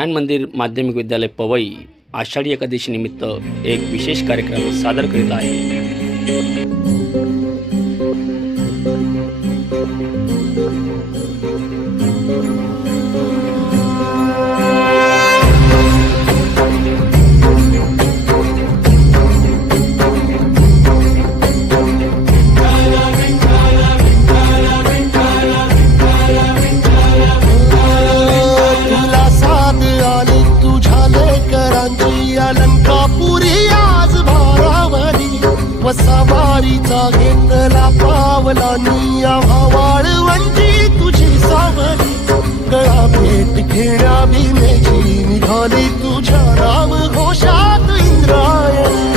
ज्ञान मंदिर माध्यमिक विद्यालय पवई आषाढी एकादशी निमित्त एक विशेष कार्यक्रम सादर करीत आहे। अलंकापुरी आज भारावरी वसावारीचा घेतला पावला निया वाळवंटी तुझी सावरी गळा भेट घेण्या भीमेची निघाली तुझ्या राम घोषात इंद्रायणी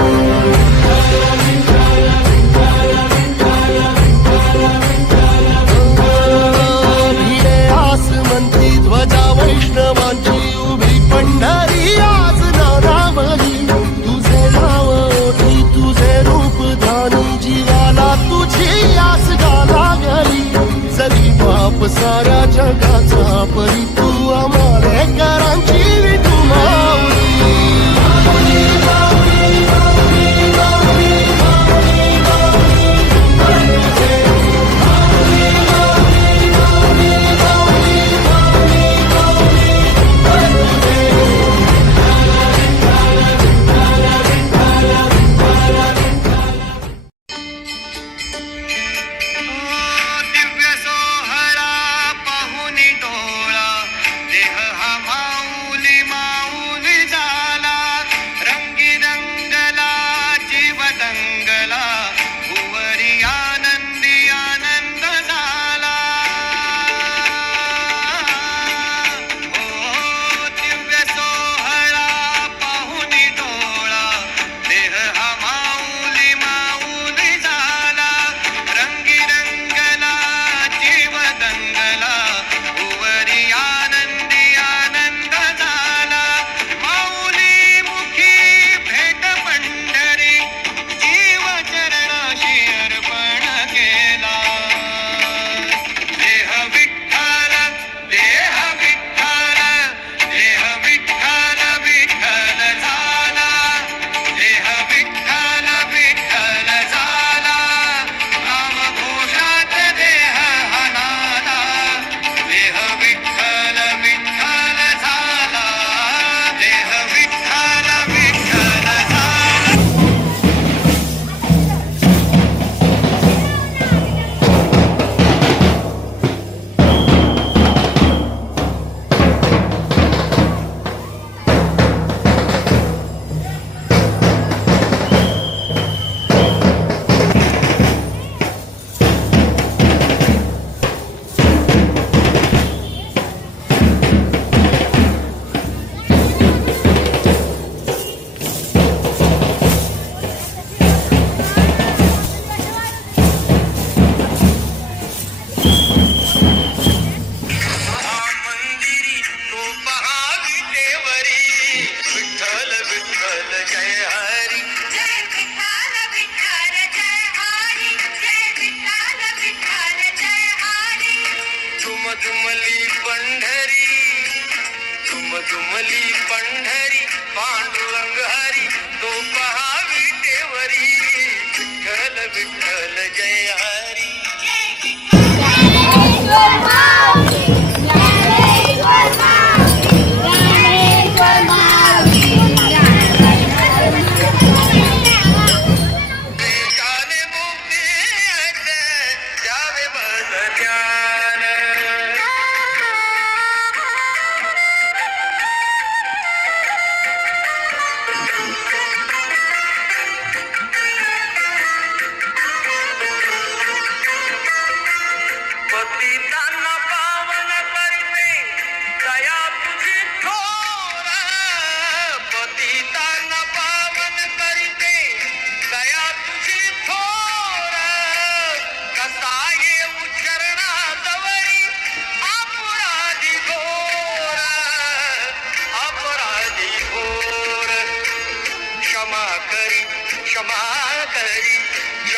भिडे आसमंती ध्वजा वैष्णवांची उभी पंढरी आज तुझे नाव ओठी तुझे रूप धानी जीवाला तुझी आस गाला गली जरी बाप साऱ्या जगाचा परी तू आम्हाला करांची विठू तुमली पंढरी पांडुरंग हरी तो पहा विटेवरी विठ्ठल विठ्ठल जय हरी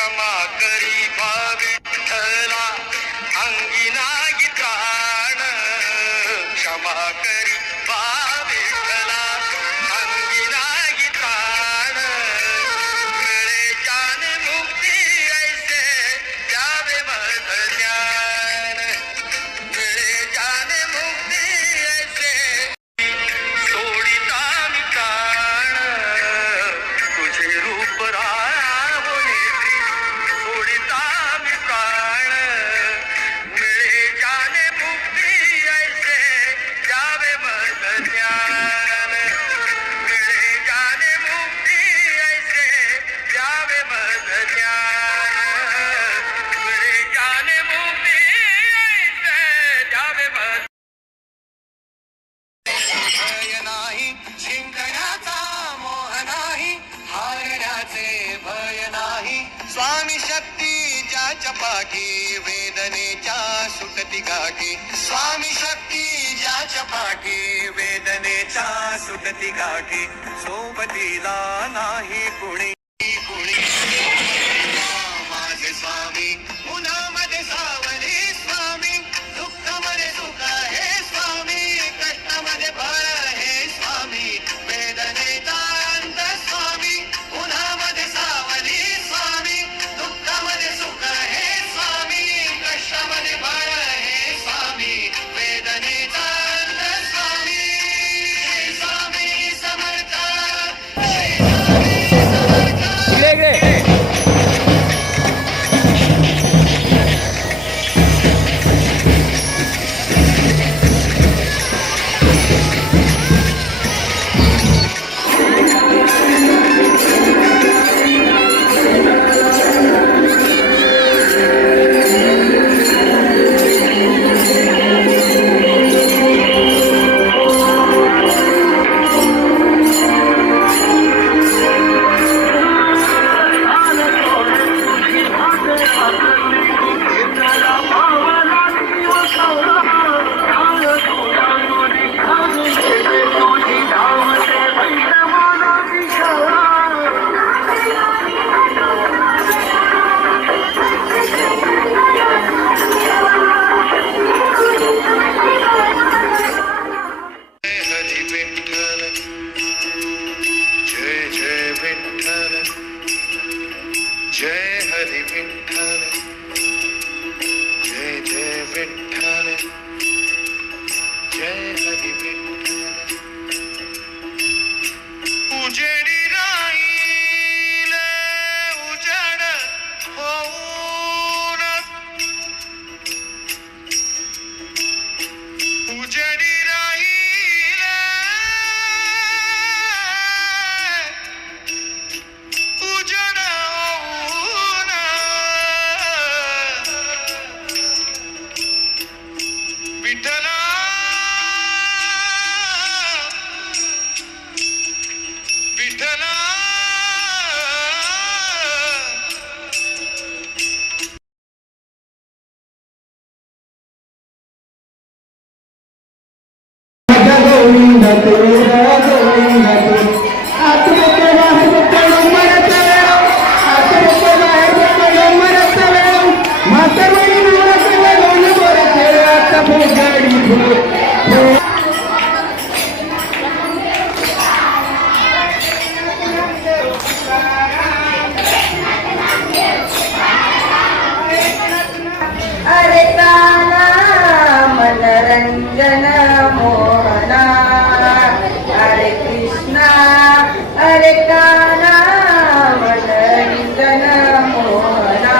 क्षमा करी विठ्ठला अंगी नाही प्राण क्षमा करी पाठी वेदनेच्या सुटती गाठी स्वामी शक्ती ज्याच्या पाठी वेदनेच्या सुटती गाठी सोबतीला नाही कुणी कुणी माझे स्वामी उन्हामध्ये सावली स्वामी दुःखामध्ये सुख आहे स्वामी कष्टामध्ये बळ आहे स्वामी वेदनेचा अंत स्वामी उन्हामध्ये सावली स्वामी दुःखामध्ये सुख आहे स्वामी कष्टामध्ये बळ आहे स्वामी वेदनेचा अंत स्वामी श्री स्वामी समर्थ श्री स्वामी समर्थ जय हरी विठ्ठल जय जय विठ्ठल जय हरी विठ्ठल उजेडी राहील उजाड होऊन उजेडी राहील उजाड होऊन विठ्ठला विठ्ठला गोविंद गोविंद अरे काना मनरंजन मोहना अरे कृष्णा अरे काना मनरंजन मोहना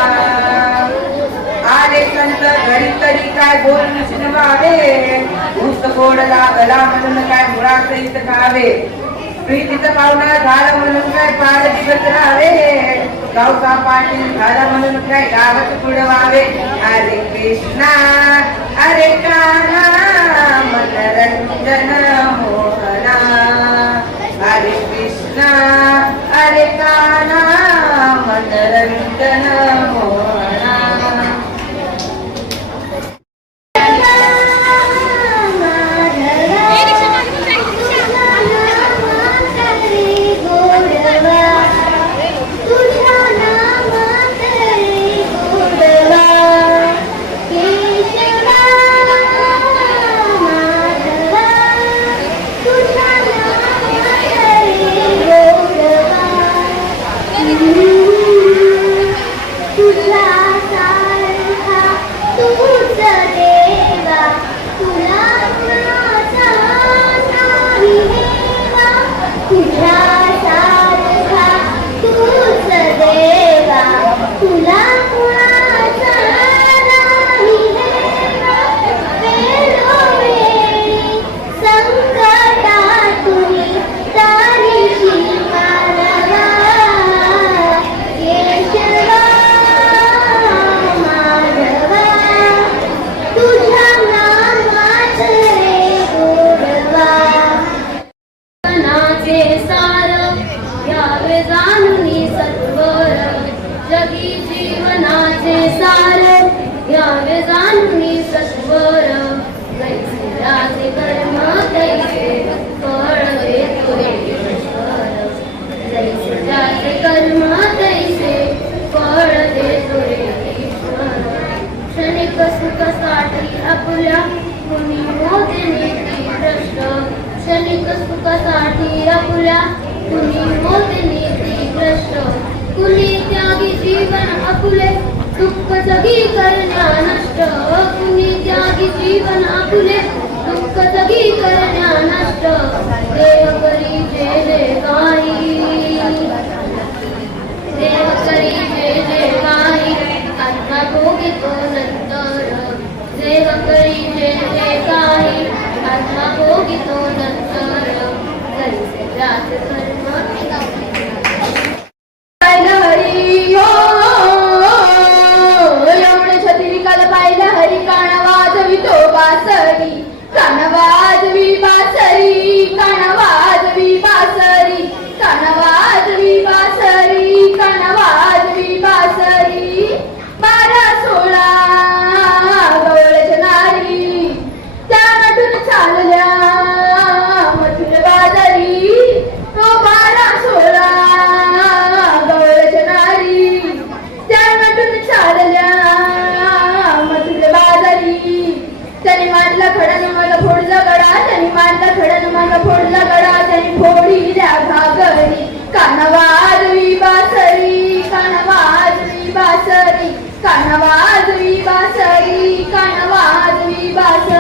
अरे संत घरी तरी काय बोलून शिनवावे ऊस गोड लागला म्हणून काय मुळात इथं खावे प्रीतीचं पाहुणा झालं म्हणून काय पार दिवस राहावे गावचा पाटील झाला म्हणून काय गावात पुढवावे अरे कृष्णा अरे काना मनरंजन मोहना अरे कृष्णा अरे काना मनरंजन मोहना जगी जीवनाचे सार घ्यावे जाणून सत्वर जैसे राजे कर्म तैसे फळ देतो रे ईश्वर जैसे राजे कर्म तैसे फळ देतो रे ईश्वर क्षणिक सुखासाठी आपल्या कुणी मोदे नीती भ्रष्ट क्षणिक सुखासाठी आपल्या कुणी मोदे नीती भ्रष्ट कुणी त्यागी जीवन आपुले दुःख जगी करण्या नष्ट कुणी त्यागी जीवन आपुले दुःख जगी करण्या नष्ट देव करी जे जे काही देव करी जे जे काही आत्मा भोगितो नंतर देव करी जे जे काही आत्मा भोगितो नंतर जैसे जात कर्म पाहिलं हरी हो एवढे छत्री काल पाहिलं हरी कान वाजवितो बासरी कान वाजवी बासरी कान वाजवी बासरी कान वाजवी बासरी कान वाजवी बासरी 12-16 गवळ्याच्या नारी त्या नटून चालल्या मथुर बाजारी 12-16 गवळ्याच्या नारी त्या नटून चालल्या मथुर बाजारी त्यांनी मांडला खडा न मला फोडला गडा त्यांनी मांडला खडा न मला फोडला गडा त्यांनी फोडील्या घागरी कान वाजवी बासरी कान वाजवी बासरी कान वाजवी बासरी कान वाजवी बासरी